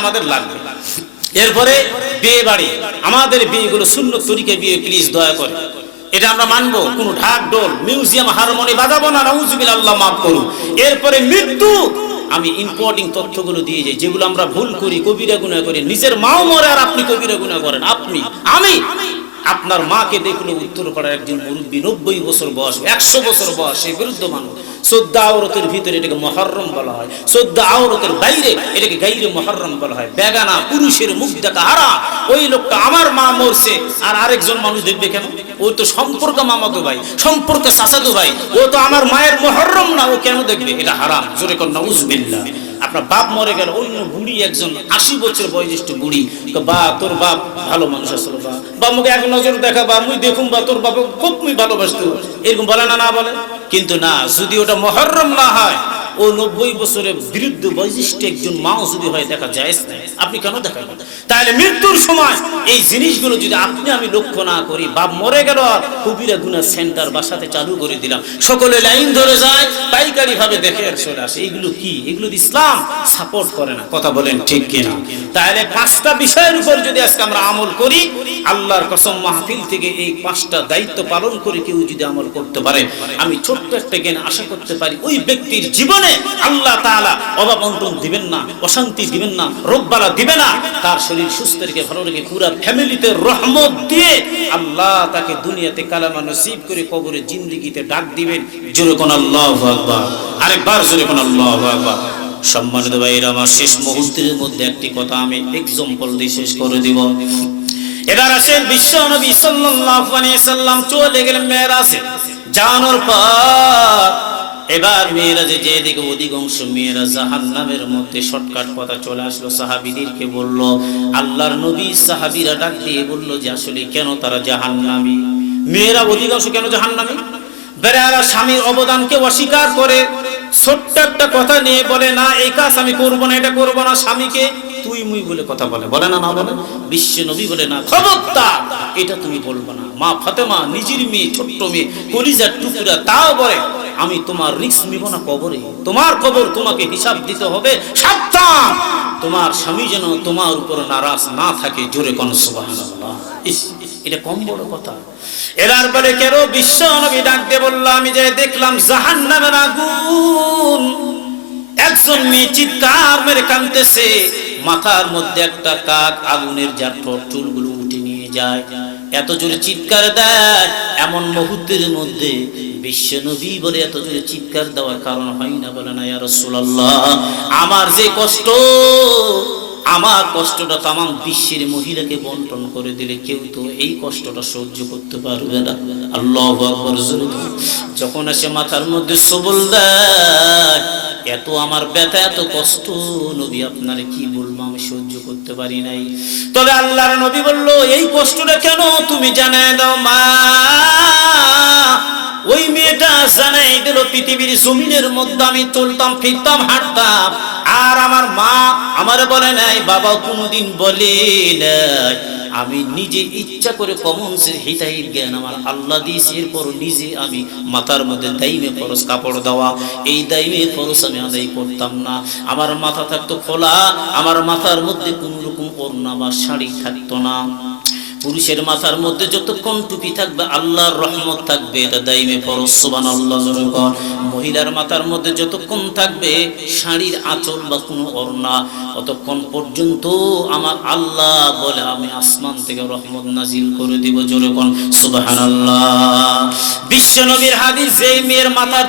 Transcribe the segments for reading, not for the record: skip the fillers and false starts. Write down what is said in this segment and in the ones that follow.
আমাদের লাগবে। এরপরে বিয়ে বাড়ি, আমাদের বিয়েগুলো সুন্নত তরিকায় বিয়ে, প্লিজ দয়া করে এটা আমরা মানবো। কোনো ঢাক ঢোল মিউজিয়াম হারমোনি বাজাবো না, নাউজুবিল্লাহ, আল্লাহ মাফ করুন। এরপরে মৃত্যু, আমি ইম্পর্টিং তথ্যগুলো দিয়ে যাই যেগুলো আমরা ভুল করি, কবিরা গুনাহ করি। নিজের মাও মরে আর আপনি কবিরা গুনাহ করেন। আমি আপনার মাকে দেখলো উত্তরপাড়ার একজন মুরব্বী, 90 বছর বয়স, 100 বছর বয়স, সেই বিরুদ্ধ মানুষ। সদ্দা আওরতের ভিতরে এটাকে মুহররম বলা হয়, সদ্দা আওরতের বাইরে এটাকে গায়রে মুহররম বলা হয়। বেগানা পুরুষের মুখ দেখা হারাম। ওই লোকটা আমার মা মরছে আর আরেকজন মানুষ দেখবে কেন? ও তো সম্পর্ক মামাতো ভাই, সম্পর্ক চাচাতো ভাই, ও তো আমার মায়ের মুহররম না, ও কেন দেখবে? এটা হারাম। জোরে কোন নাউজুবিল্লাহ। আপনার বাপ মরে গেল, অন্য বুড়ি একজন 80 বছর বয়োজ্যেষ্ঠ বুড়ি, বা তোর বাপ ভালো মানুষ আসলো, বা মুখে এক নজর দেখা, বা মুই দেখুম, বা তোর বাপ খুব মুই ভালোবাসতো, এরকম বলে না? না বলে? কিন্তু না, যদি ওটা মুহররম না হয়, ও 90 বছরের বিরুদ্ধ বয়োজ্যেষ্ঠ একজন মাও যদি হয়, দেখা যায় না। আপনি কেন দেখাবেন? তাহলে মৃত্যুর সময় এই জিনিসগুলো যদি আপনি আমি লক্ষ্য না করি, বাপ মরে গেল আর কবিরা গুনাহ সেন্টার বাসাতে চালু করে দিলাম, সকলে লাইন ধরে যায়, পাইকারি ভাবে দেখে আর চলে আসে, এগুলো কি? এগুলো ইসলাম সাপোর্ট করে না। কথা বলেন ঠিক কিনা? তাহলে 5টা বিষয়ের উপর যদি আজকে আমরা আমল করি, আল্লাহর কসম মাহফিল থেকে এই 5টা দায়িত্ব পালন করে কেউ যদি আমল করতে পারে, আমি ছোট্ট একটা জ্ঞান আশা করতে পারি ওই ব্যক্তির জীবনে আল্লাহ তাআলা অভাব অনটন দিবেন না, অশান্তি দিবেন না, রোগবালা দিবে না, তার শরীর সুস্থ রেখে ভালো রেখে পুরো ফ্যামিলিতে রহমত দিয়ে আল্লাহ তাকে দুনিয়াতে কালেমা নসিব করে কবরে জিন্দেগিতে ডাক দিবেন। জোরে কোন আল্লাহু আকবার, আরেকবার জোরে কোন আল্লাহু আকবার। সম্মানিত ভাইরা আমার, শেষ মুহূর্তের মধ্যে একটি কথা আমি এক্সাম্পল দিয়ে শেষ করে দিব। এবার আসেন, বিশ্ব নবী সাল্লাল্লাহু আলাইহি সাল্লাম চলে গেলেন মেরাজে, জানার পর এবার মেরাজে যে দিকে অধিকাংশ মেয়েরা জাহান্নামের মধ্যে শর্টকাট কথা চলে আসলো, সাহাবীদেরকে বলল, আল্লাহর নবী সাহাবীরা ডাক দিয়ে বলল যে আসলে কেন তারা জাহান্নামী? মেয়েরা অধিকাংশ কেন জাহান্নামী? বেড়ারা স্বামীর অবদানকে অস্বীকার করে, ছোট্ট একটা কথা নিয়ে বলে, না এই কাজ আমি করবো না, এটা করবো না, স্বামীকে তুই মুই বলে কথা বলে, বলে না? না বলে? বিশ্ব নবী বলে, না খবরদার, এটা তুমি বলবো না। মা ফাতেমা নিজের মেয়ে, ছোট্ট মেয়ে, কলিজার টুকরা, তাও বলে আমি তোমার রিস্ক নিব না কবরে, তোমার কবর তোমাকে হিসাব দিতে হবে, সাবধান তোমার স্বামী যেন তোমার উপর নারাজ না থাকে। জোরে কোন সুবহানাল্লাহ। এটা কম বড় কথা? এরার পরে কেন বিশ্ব নবী ডাক দিয়ে বলল, আমি যে দেখলাম জাহান্নামের আগুন, একজন মেয়ে চিৎকার মেরে কাঁদতেছে, মাথার মধ্যে একটা কাক আগুনের যার চুলগুলো উঠে নিয়ে যায়, এত জোরে চিৎকার দেয়। এমন মুহূর্তের মধ্যে বিশ্ব নবী বলে, এত জোরে চিৎকার দেওয়ার কারণ হয় না? বলে না, ইয়া রাসূলুল্লাহ, আমার যে কষ্ট, আমার কষ্টটা তামাম বিশ্বের মহিলাকে বন্টন করে দিলে কেউ তো এই কষ্টটা সহ্য করতে পারবে না। আল্লাহু আকবার। যখন এসে মাথার মধ্যে সবল দেয়, এত আমার ব্যথা, এত কষ্ট, নবী আপনারে কি বলবো, আমি সহ্য করতে পারি নাই। তবে আল্লাহর নবী বলল, এই কষ্টটা কেন তুমি জানায় দাও মা। ওই মেয়েটা জানাই দিল, পৃথিবীর জমিনের মধ্যে আমি চলতাম, ফিরতাম, হাঁটতাম, আর আমার মা আমারে বলে নাই, বাবা কোনোদিন বলে নাই, আমি নিজে ইচ্ছা করে কমন হিতাহিত জ্ঞান আমার আল্লাহ দিয়েছে, এরপর নিজে আমি মাথার মধ্যে দাইমে ফরজ কাপড় দেওয়া, এই দাইমে ফরজ আমি আদায় করতাম না। আমার মাথা থাকতো খোলা, আমার মাথার মধ্যে কোন রকম ওড়না বা শাড়ি থাকতো না। পুরুষের মাথার মধ্যে যতক্ষণ টুপি থাকবে আল্লাহর রহমত থাকবে, এটা দাইমে ফরজ, সুবহানাল্লাহ। মহিলার মাথার মধ্যে যতক্ষণ থাকবে শাড়ির আঁচল বা কোনো ওড়না, ততক্ষণ পর্যন্ত আমার আল্লাহ বলে আমি আসমান থেকে রহমত নাজিল করে দিব। জোরে কোন সুবহানাল্লাহ। বিশ্ব নবীর হাদিস, যে মেয়ের মাথার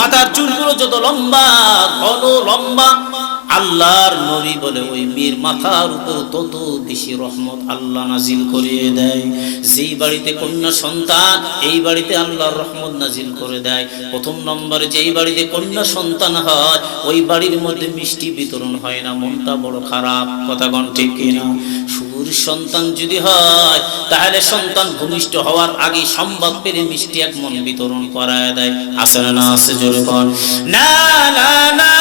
মাথার চুলগুলো যত লম্বা, ঘন লম্বা, আল্লাহর নবী বলে ওই মেয়ের মাথার উপর তত বেশি রহমত আল্লাহ নাজিল করিয়ে দেয়। যেই বাড়িতে কন্যা সন্তান, এই বাড়িতে আল্লাহর রহমত নাজিল করে দেয়। প্রথম নম্বরে যেই বাড়িতে কন্যা সন্তান হয়, ওই বাড়ির মধ্যে মিষ্টি বিতরণ হয় না, মনটা বড় খারাপ। কথা কোন ঠিক কিনা? সুর সন্তান যদি হয়, তাহলে সন্তান ভূমিষ্ঠ হওয়ার আগে সম্ভব পেরে মিষ্টি এক মন বিতরণ করায় দেয়। আছে না? আছে। জোরে কোন না। না না,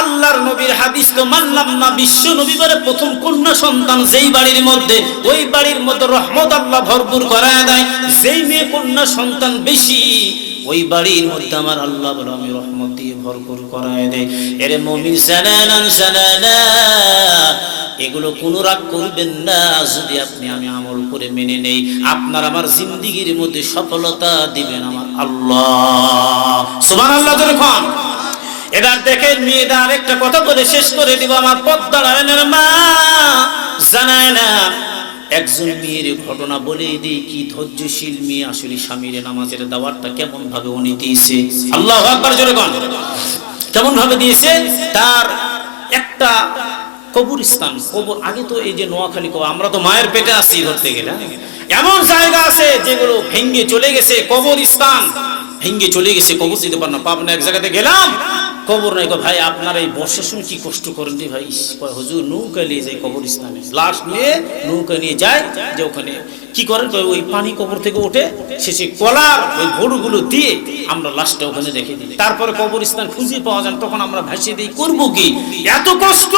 আল্লাহর নবীর হাদিস তো মানলাম না। বিশ্ব নবী বলে প্রথম কন্যা সন্তান যেই বাড়ির মধ্যে, ওই বাড়ির মধ্যে রহমত আল্লাহ ভরপুর করায় দেয়। যেই মেয়ে কন্যা সন্তান বেশি, ওই বাড়ির মধ্যে আমার আল্লাহ বলে আমি রহমত দিয়ে ভরপুর করায় দেয়। এরে মুমিন সালালান সালালান, এগুলো কোনো রাগ করবেন না যদি আপনি আমি আমল করে মেনে নেই। আপনার আমার জিন্দেগির মধ্যে সফলতা দিবেন আমার আল্লাহ। সুবহানাল্লাহ যখন। এবার দেখেন মেয়েটা আরেকটা কথা বলে শেষ করে দিব। আমার পর্দার আয়নের মা জানায় না, একজন মেয়ের ঘটনা বলে দিই, কি ধৈর্যশীল মেয়ে আসলে স্বামীর নামাজের দাওয়াতটা কেমন ভাবে উনি দিয়েছে। আল্লাহু আকবার জোরে বলেন। কেমন ভাবে দিয়েছে? তার একটা কবরস্থান, কবর আগে তো এই যে নোয়াখালী কবর, আমরা তো মায়ের পেটে আছি ধরতে গেলে, এমন জায়গা আছে যেগুলো ভেঙ্গে চলে গেছে, কবরস্থান ভেঙ্গে চলে গেছে, কবর দিতে পার না। পাবনা এক জায়গাতে গেলাম, কবর নাই। ভাই আপনার এই বর্ষার সময় কি কষ্ট করেন রে ভাই। হুজুর নৌকা নিয়ে যায় কবরস্থানে, লাশ নিয়ে নৌকা নিয়ে যায়, যে ওখানে কি করেন ওই পানি কবর থেকে ওঠে, শেষে কলার ওই ভরুগুলো দিয়ে আমরা লাশটা ওখানে রেখে দিই। তারপরে কবরস্থান খুঁজে পাওয়া যায়, তখন আমরা ভাসিয়ে দিই। করবো কি, এত কষ্ট।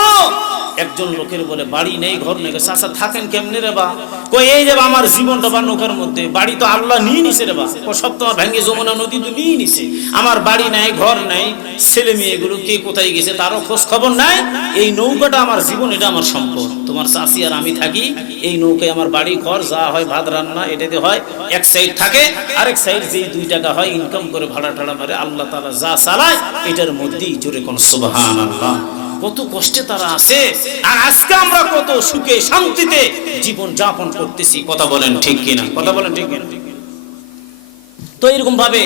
একজন লোকের বলে বাড়ি নেই, ঘর নেই। চাচা থাকেন কেমনে রে বা? কই এই যে আমার জীবনটা বা নৌকার মধ্যে, বাড়ি তো আল্লাহ নিয়ে নিছে রে বা। সব তোমার ভেঙ্গে যমুনা নদী তো নিয়ে নিছে, আমার বাড়ি নাই, ঘর নাই, ছেলে মেয়েগুলো কে কোথায় গেছে তারও খোঁজ খবর নাই। এই নৌকাটা আমার জীবন, এটা আমার সম্পদ। তোমার চাচি আর আমি থাকি এই নৌকায়, আমার বাড়ি ঘর যা হয়, ভাত রান্না এটাতে হয়। এক সাইড থাকে, আরেক সাইড যে 2 টাকা হয় ইনকাম করে ভাড়া টাড়া মারে, আল্লাহ তাআলা যা চালায় এটার মধ্যেই জোরে কোন সুবহানাল্লাহ। কত কষ্টে তারা আছে, আর আজকে আমরা কত সুখে শান্তিতে জীবন যাপন করতেছি। কথা বলেন ঠিক কিনা? কথা বলেন ঠিক কিনা? তো এরকম ভাবে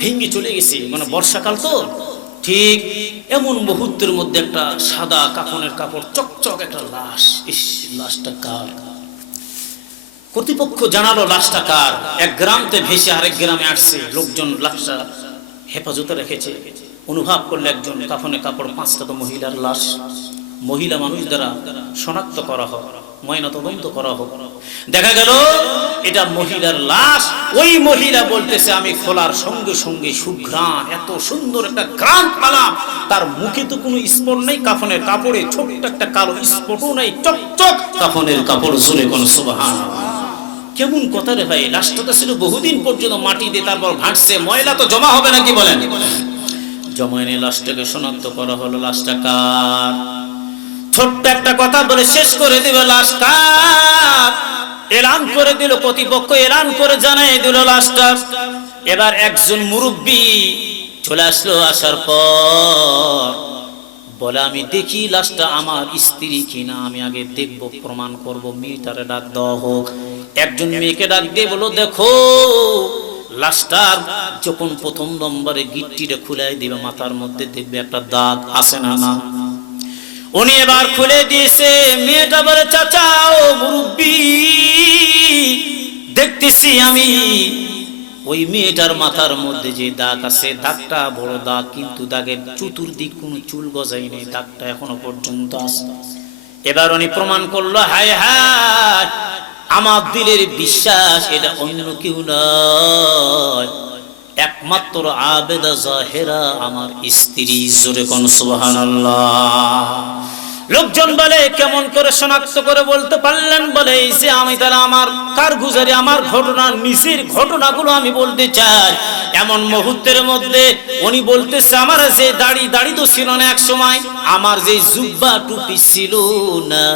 ভেঙে চলে গেছে, মানে বর্ষাকাল তো। ঠিক এমন মুহূর্তের মধ্যে একটা সাদা কাফনের কাপড় চকচক একটা লাশ। ইস, লাশটা কার? কর্তৃপক্ষ জানালো লাশটা কার। এক গ্রামতে ভেসে আরেক গ্রামে আসছে, লোকজন লাশটা হেফাজতে রেখেছে। অনুভব করলে একজন কাফনে কাপড়, 5টা তো মহিলার লাশ। মহিলা মানুষ দ্বারা শনাক্ত করা হোক, ময়নাতদন্ত করা হোক। দেখা গেল এটা মহিলার লাশ। ওই মহিলা বলতেছে, আমি খোলার সঙ্গে সঙ্গে সুঘ্রাণ, এত সুন্দর একটা ঘ্রাণ পেলাম। তার মুখে তো কোনো স্পট নেই, কাফনের কাপড়ে ছোট্ট একটা কালো স্পটও নেই, চকচক কাফনের কাপড়। জোরে কোন সুবহানাল্লাহ। কেমন কথা রে ভাই। লাশটা তো ছিল বহুদিন পর্যন্ত মাটি দিয়ে, তারপর ঘাঁটছে, ময়লা তো জমা হবে নাকি বলেন? জমা এনে লাশটাকে শনাক্ত করা হলো। লাশটা কার? ছোট্ট একটা কথা বলে শেষ করে দিবে, লাশ কার এলান করে দিল কর্তৃপক্ষ, এলান করে জানাই দিল লাশটা। এবার একজন মুরব্বী চলে আসলো, আসার পর বলে, আমি দেখি লাশটা আমার স্ত্রী কিনা, আমি আগে দেখবো, প্রমাণ করব। মেয়েটারে ডাক দেওয়া হোক। একজন মেয়েকে ডাক দিয়ে বলো, দেখো লাশটার যখন প্রথম নম্বরে গিট্টিটা খুলে দিবে, মাথার মধ্যে দেখবে একটা দাগ আছে না না। উনি এবার খুলে দিয়েছে। মেয়েটা বলে, চাচা ও মুরব্বী, দেখতেছি আমি ওই মেয়েটার মাথার মধ্যে যে দাগ আছে, দাগটা বড় দাগ, কিন্তু দাগের চতুর্দিক কোনো চুল গজাই নেই, দাগটা এখনো পর্যন্ত আছে। এবার উনি প্রমাণ করলো, হায় হায়, আমার দিলের বিশ্বাস এটা অন্য কেউ নয়, একমাত্র আবেদা জাহেরা আমার স্ত্রী। জোরে কোন সুবহানাল্লাহ। লোকজন বলে, কেমন করে শনাক্ত করে বলতে পারলেন? বলে, এই যে আমি তারা আমার কারগুজারি, আমার ঘটনা, নিজের ঘটনাগুলো আমি বলতে চাই। এমন মুহূর্তের মধ্যে উনি বলতেছে, আমার যে দাড়ি তো ছিল না এক সময়, আমার যে জুব্বা টুপি ছিল না,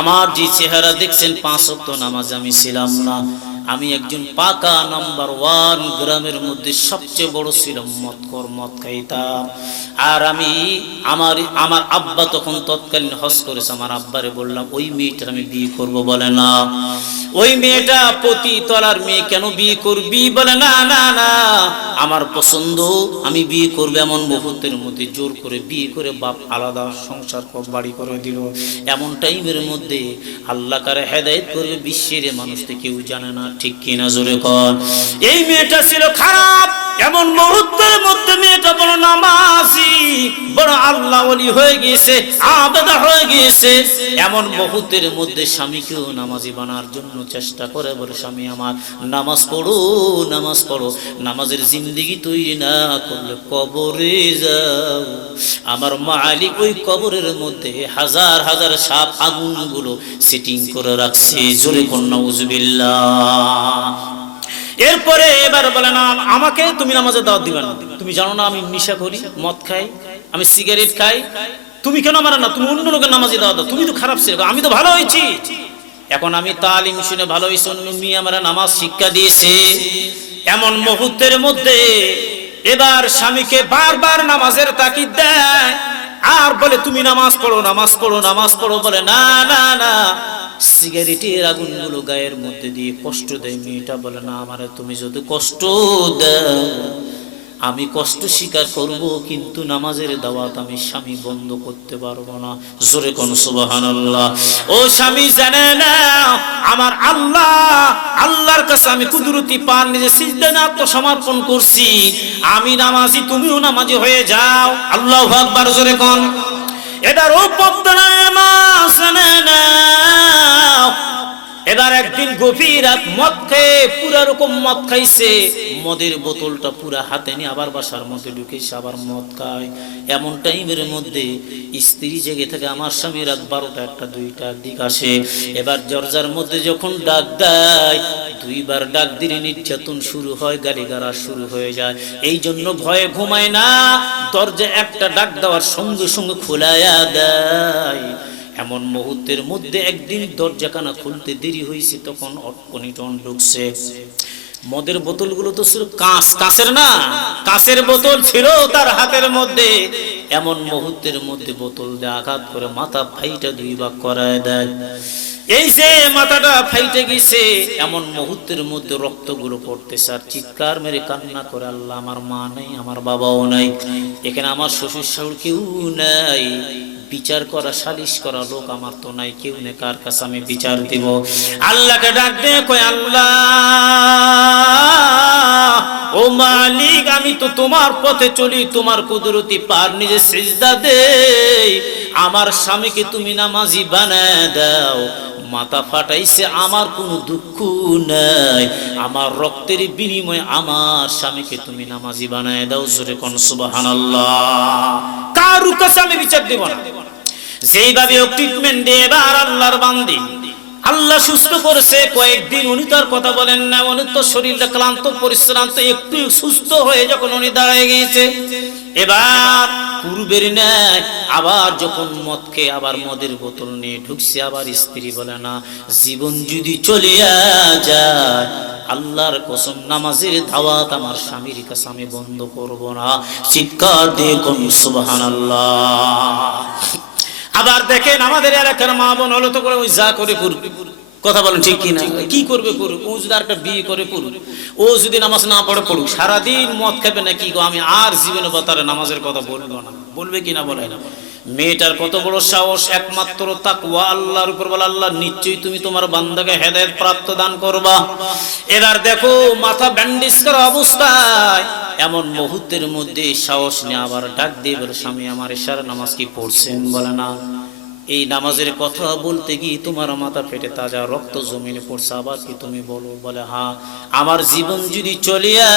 আমার যে চেহারা দেখছেন, 5 ওয়াক্ত নামাজ আমি ছিলাম না, আমি একজন পাকা নাম্বার 1 গ্রামের মধ্যে সবচেয়ে বড় ছিলাম, মদ খাইতাম। আর আমি আমার আব্বা তখন তৎকালীন হজ করেছে, আমার আব্বারে বললাম, ওই মেয়েটার আমি বিয়ে করব। বলে না, ওই মেয়েটা পতি তলার মেয়ে, কেন বিয়ে করবি? বলে না না না, আমার পছন্দ, আমি বিয়ে করব। এমন মুহূর্তের মধ্যে জোর করে বিয়ে করে বাপ আলাদা সংসার বাড়ি করে দিল। এমন টাইমের মধ্যে আল্লাহ কারে হেদায়েত করবে বিশ্বের মানুষ তো কেউ জানে না, ঠিক কিনা? জোরে কর। এই মেয়েটা ছিল খারাপ। এমন মুহূর্তের মধ্যে মেয়েটা বড় নামাজি, বড় আল্লাহ ওলি হয়ে গিয়েছে, আবেদা হয়ে গিয়েছে। এমন মুহূর্তের মধ্যে স্বামীকেও নামাজি বানার জন্য চেষ্টা করে, বলে, স্বামী আমার নামাজ পড়ো, নামাজ পড়ো। নামাজের জিন্দেগি তৈরি না করলে কবরে যাও। আমার মালিক ওই কবরের মধ্যে হাজার হাজার সাপ আগুনগুলো সেটিং করে রাখছে। জোরে কোন নাউজুবিল্লাহ। এরপরে এবার বলে, না, আমাকে তুমি নামাজে দাওয়াত দিবে না, তুমি জানো না আমি নেশা করি, মদ খাই, আমি সিগারেট খাই, তুমি কেন আমার না, তুমি অন্য লোকের নামাজি দাও, তুমি তো খারাপ ছিল, আমি তো ভালো হয়েছি। এখন আমি তালিম শুনে ভালো হয়েছি, অন্য মেয়ে আমার নামাজ শিক্ষা দিয়েছে। এমন মুহূর্তের মধ্যে এবার স্বামীকে বারবার নামাজের তাকিদ দেয় আর বলে তুমি নামাজ পড়ো, নামাজ পড়ো, নামাজ পড়ো। বলে না না না, সিগারেটের আগুনগুলো গায়ের মধ্যে দিয়ে কষ্ট দেয়। মেয়েটা বলে না, আমারে তুমি যদি কষ্ট দাও আমি কষ্ট স্বীকার করব, কিন্তু নামাজের দাওয়াত আমি স্বামী বন্ধ করতে পারবো না। জোরে কোন সুবহানাল্লাহ। ও স্বামী জানে না আমার আল্লাহ, আল্লাহর কাছে আমি কুদরতি পান নিজে সিজদায় আত্মসমর্পণ করছি, আমি নামাজি তুমিও নামাজি হয়ে যাও। আল্লাহু আকবার, জোরে কোন। এবার ও পদ্মা নামাজ জানে না। এবার একদিন গভীর রাত মদ খেয়ে পুরা রকম মদ খাইছে, মদের বোতলটা পুরা হাতে নিয়ে আবার বাসার মধ্যে ঢুকেছে, আবার মদ খায়। এমন টাইমের মধ্যে স্ত্রী জেগে থাকে, আমার স্বামী রাত 12টা 1টা 2টার দিক আসে। এবার দরজার মধ্যে যখন ডাক দেয়, দুইবার ডাক দিলে নির্যাতন শুরু হয়, গালিগালাজ শুরু হয়ে যায়। এই জন্য ভয়ে ঘুমায় না, দরজা একটা ডাক দেওয়ার সঙ্গে সঙ্গে খোলায়া দেয়। এমন মুহূর্তের মধ্যে একদিন দরজাখানা খুলতে দেরি হয়েছে, তখন অটকনিটন ঢুকছে। মদের বোতলগুলো তো ছিল কাঁচের না, কাঁচের বোতল ছিল তার হাতের মধ্যে। এমন মুহূর্তের মধ্যে বোতল দিয়ে আঘাত করে মাথা ফাইটা 2 ভাগ করায় দেয়। এই যে মাথাটা ফাইটে গেছে, এমন মুহূর্তের মধ্যে রক্তগুলো পড়তেছে আর চিৎকার মেরে কান্না করে, আল্লাহ আমার মা নাই, আমার বাবাও নাই, এখানে আমার শ্বশুর শাশুড়ি কেউ নাই, বিচার করা সালিশ করা লোক আমার তো নাই, কেউ নেই, কার কাছে আমি বিচার দিব? আল্লাহকে ডাক দে, কয় আল্লাহ ও মালিক, আমি তো তোমার পথে চলি, তোমার কুদরতি পার নিজে সিজদা দেই, আমার স্বামীকে তুমি নামাজি বানায় দাও। মাথা ফাটাইছে, আমার কোনো দুঃখ নাই, আমার রক্তের বিনিময়ে আমার স্বামীকে তুমি নামাজি বানায় দাও। জোরে কোন সুবহানাল্লাহ। কারো কাছে আমি বিচার দেব না। যেইভাবে ট্রিটমেন্ট দিয়ে এবার আল্লাহর বান্দি আল্লাহ সুস্থ করেছে, কয়েকদিন উনি তার কথা বলেন না, উনি তো শরীরটা ক্লান্ত পরিশ্রান্ত, একটু সুস্থ হয়ে যখন উনি দাঁড়ায় গিয়েছে, এবার পূর্বের ন্যায় আবার যখন মদ খেয়ে আবার মদের বোতল নিয়ে ঢুকছে, আবার স্ত্রী বলে না, জীবন যদি চলিয়া যায় আল্লাহর কসম নামাজের দাওয়াত আমার স্বামীর কাছে আমি বন্ধ করব না। চিৎকার দিয়ে কোন সুবহানাল্লাহ। আবার দেখেন আমাদের এলাকার মা বোন হলো তো করে ওই যা করে করুক, কথা বলেন ঠিক কিনা, কি করবে করুক, ও যদি একটা বিয়ে করে করুক, ও যদি নামাজ না পড়ে পড়ুক, সারাদিন মদ খাবে না, কি গো আমি আর জীবনে তার নামাজের কথা বলবো না, বলবে কিনা বলে না? মেয়েটার কত বড় সাহস, একমাত্র তাকওয়া আল্লাহর উপর বলে, আল্লাহ নিশ্চয়ই তুমি তোমার বান্দাকে হেদায়েত প্রাপ্ত দান করবা। এবার দেখো মাথা ব্যান্ডেজ করা অবস্থায় এমন মুহূর্তের মধ্যে সাহস নিয়ে আবার ডাক দিয়ে বলে, স্বামী আমার ইশারা নামাজ কি পড়ছেন? বলে না। এই নামাজের কথা বলতে গিয়ে তোমার মাথা ফেটে তাজা রক্ত জমিনে পড়ছে, আবার কি তুমি বলো? বলে হ্যাঁ, আমার জীবন যদি চলিয়া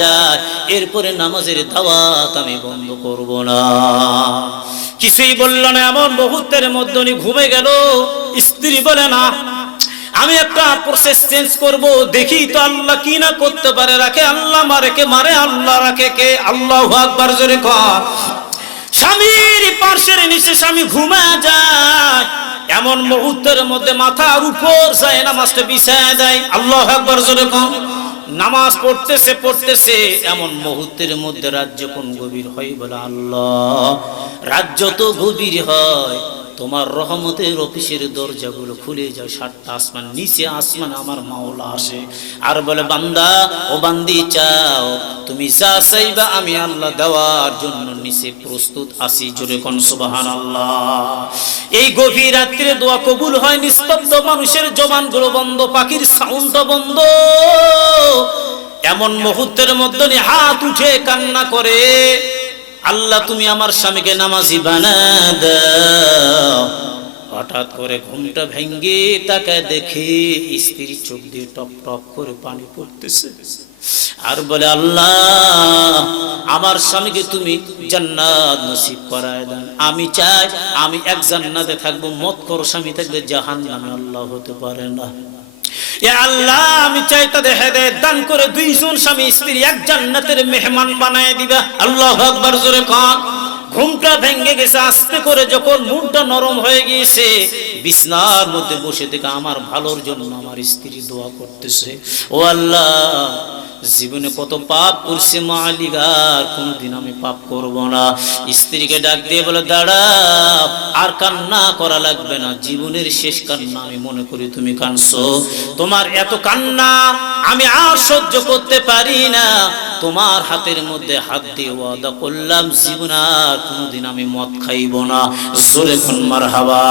যায় এরপরে নামাজের দাওয়াত আমি বন্ধ করব না। কিছুই বলল না। এমন মুহূর্তের মধ্যে উনি ঘুমে গেল। স্ত্রী বলে না, আমি একটা প্রসেস চেঞ্জ করব, দেখি তো আল্লাহ কি না করতে পারে। রাখে আল্লাহ, মারে কে মারে আল্লাহ, রাখে কে? আল্লাহু আকবার, জোরে কর। স্বামীর পার্শ্বের নিচে স্বামী ঘুমা যায়। এমন মুহূর্তের মধ্যে মাথার উপর যায় নামাজটা বিছায় দেয়। আল্লাহু আকবার, জোরে কর। নামাজ পড়তেছে এমন মুহূর্তের মধ্যে রাত যখন গভীর হয়, বলে আল্লাহ রাত যত গভীর হয় তোমার রহমতের অফিসের দরজাগুলো খুলে যায়, 7টা আসমান, নিচে আসমান আমার মাওলা আসে আর বলে, বান্দা ও বান্দি চাও, তুমি যা চাইবা আমি আল্লাহ দেওয়ার জন্য নিচে প্রস্তুত আছি। জোরে কোন সুবহানাল্লাহ। এই গভীর রাত্রে দোয়া কবুল হয়, নিস্তব্ধ, মানুষের জবানগুলো বন্ধ, পাখির সাউন্ডটা বন্ধ। এমন মুহূর্তের মধ্যে হাত উঠে কান্না করে, আল্লাহ তুমি আমার স্বামীকে নামাজি বানা দাও। হঠাৎ করে ঘুমটা ভেঙ্গে তাকায় দেখে স্ত্রী চোখ দিয়ে টপ টপ করে পানি পড়তেছে আর বলে, আল্লাহ আমার স্বামীকে তুমি জান্নাত নসিব করায় দেন। আমি চাই আমি এক জান্নাতে থাকবো, মতখোর স্বামী থাকবে জাহান্নামে। আল্লাহ হতে পারে না। ইয়া আল্লাহ আমি চাই তাদের হেদায়েত দান করে 2 জন স্বামী স্ত্রী এক জান্নাতের মেহমান বানায় দিবা। আল্লাহু আকবার, জোরে কর। ঘুমটা ভেঙে গেছে, আস্তে করে যখন মুডটা নরম হয়ে গিয়েছে, বিছনার মধ্যে বসে থেকে আমার ভালোর জন্য আমার স্ত্রী দোয়া করতেছে, ও আল্লাহ জীবনে কত পাপ করছে মালিক, আর কোনোদিন আমি পাপ করব না। স্ত্রীকে ডাক দিয়ে বলে, দাঁড়াও, আর কান্না করা লাগবে না, জীবনের শেষ কান্না আমি মনে করি তুমি কাঁদছো, তোমার এত কান্না আমি আর সহ্য করতে পারি না, তোমার হাতের মধ্যে হাত দিয়ে ওয়াদা করলাম জীবন আর কোনোদিন আমি মদ খাইব না। জোরে কোন মারহাবা।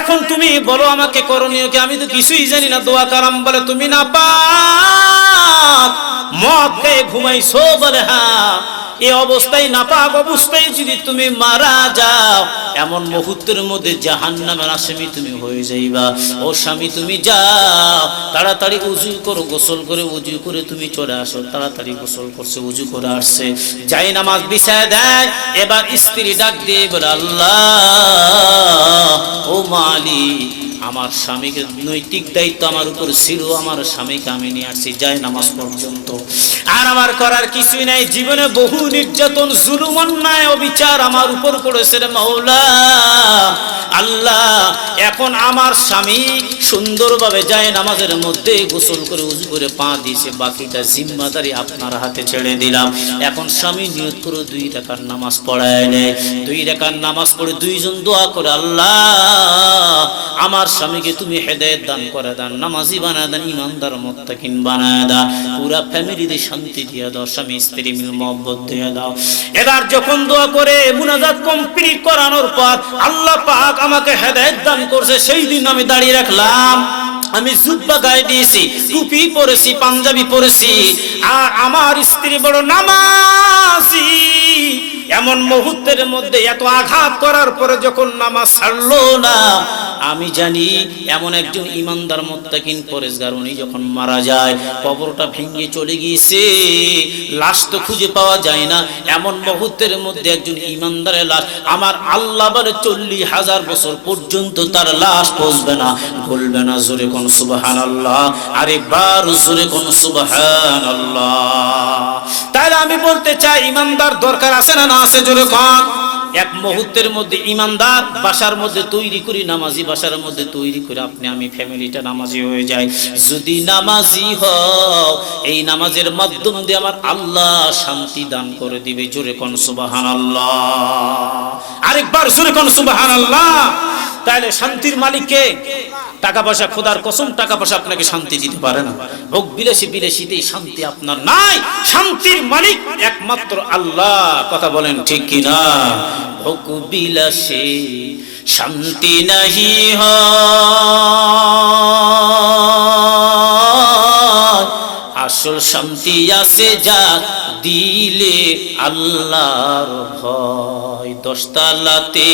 এখন তুমি বলো আমাকে করণীয় কি? আমি তো কিছুই জানি না। দোয়া কারাম বলে, তুমি না পাক, মদ খেয়ে ঘুমাইছো, বলে হ্যাঁ, এই অবস্থায় নাপাক অবস্থায় যদি তুমি মারা যাও, এমন মুহূর্তের মধ্যে জাহান্নামের আসামি তুমি হয়ে যাইবা। ও স্বামী তুমি যাও, তাড়াতাড়ি উজু করো, গোসল করে উজু করে তুমি চলে আসো। তাড়াতাড়ি গোসল করছে, উজু করে আসছে, যাই নামাজ বিছায় দেয়। এবার স্ত্রী ডাক দিয়ে বলে, আল্লাহ ও মালিক, আমার স্বামীকে নৈতিক দায়িত্ব আমার উপর ছিল, আমার স্বামীকে আমি নিয়ে আসছি যাই নামাজ পর্যন্ত, আর আমার করার কিছুই নাই। জীবনে বহু নির্যাতন, জুলুম, অন্যায়, অবিচার আমার উপর করেছে রে মাওলা। আল্লাহ এখন আমার স্বামী সুন্দরভাবে যায় নামাজের মধ্যে গোসল করে উজু করে পা দিয়েছে, বাকিটা জিম্মাদারি আপনার হাতে ছেড়ে দিলাম। এখন স্বামী নিয়ত করে 2 রাকাত নামাজ পড়ায় নেয়। 2 রাকাত নামাজ পড়ে দুইজন দোয়া করে, আল্লাহ আমার স্বামীকে তুমি হেদায়েত দান করে দান, নামাজি বানায় দেন, ইমানদার মুত্তাকিন বানায় দাও, পুরা ফ্যামিলিতে শান্তি দিয়ে দাও, স্বামী স্ত্রী মিল মহব্বত দিয়ে দাও। এবার যখন দোয়া করে মুনাজাত কমপ্লিট করানোর পর আল্লাহ পাক আমাকে হেদায়েত দান করছে, সেই দিন আমি দাঁড়িয়ে রাখলাম, আমি জুব্বা গায়ে দিয়েছি, টুপি পরেছি, পাঞ্জাবি পরেছি, আর আমার স্ত্রী বড় নামাজি। এমন মুহূর্তের মধ্যে এত আঘাত করার পরে যখন নামাজ ছাড়লো না, আমি জানি এমন একজন ইমানদার মুত্তাকিন পরেশগার, উনি যখন মারা যায়, কবরটা ভেঙে চলে গিয়েছে, লাশ তো খুঁজে পাওয়া যায় না। এমন মুহূর্তের মধ্যে একজন ইমানদারের লাশ, আমার আল্লাহ বলে 40,000 বছর পর্যন্ত তার লাশ পৌঁছবে না, গলবে না। জোরে কোন সুবহানাল্লাহ, আরেকবার জোরে কোন সুবহানাল্লাহ। তাহলে আমি বলতে চাই, ইমানদার দরকার আছে না না আছে? জোরে কোন। এক মুহূর্তের মধ্যে ইমানদার বাসার মধ্যে তৈরি করি, নামাজি বাসার মধ্যে তৈরি করে আপনি আমি ফ্যামিলিটা নামাজি হয়ে যায়। যদি নামাজি হও, এই নামাজের মাধ্যম দিয়ে আমার আল্লাহ শান্তি দান করে দিবে। জোরে কোন সুবহানাল্লাহ, আরেকবার জোরে কোন সুবহানাল্লাহ। তাহলে শান্তির মালিক কে? টাকা পয়সা, খোদার কসম টাকা পয়সা আপনাকে শান্তি দিতে পারে না। ভোগ বিলাসী বিলাসীতেই শান্তি আপনার নাই। শান্তির মালিক একমাত্র আল্লাহ। কথা বলেন ঠিক কিনা? ভোগ বিলাসে শান্তি নাহি হয়, আসল শান্তি আছে যা দিলে আল্লাহর ভয়। 10 তালাতে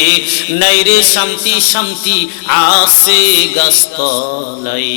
নাই রে শান্তি, শান্তি আছে গাছতলাই।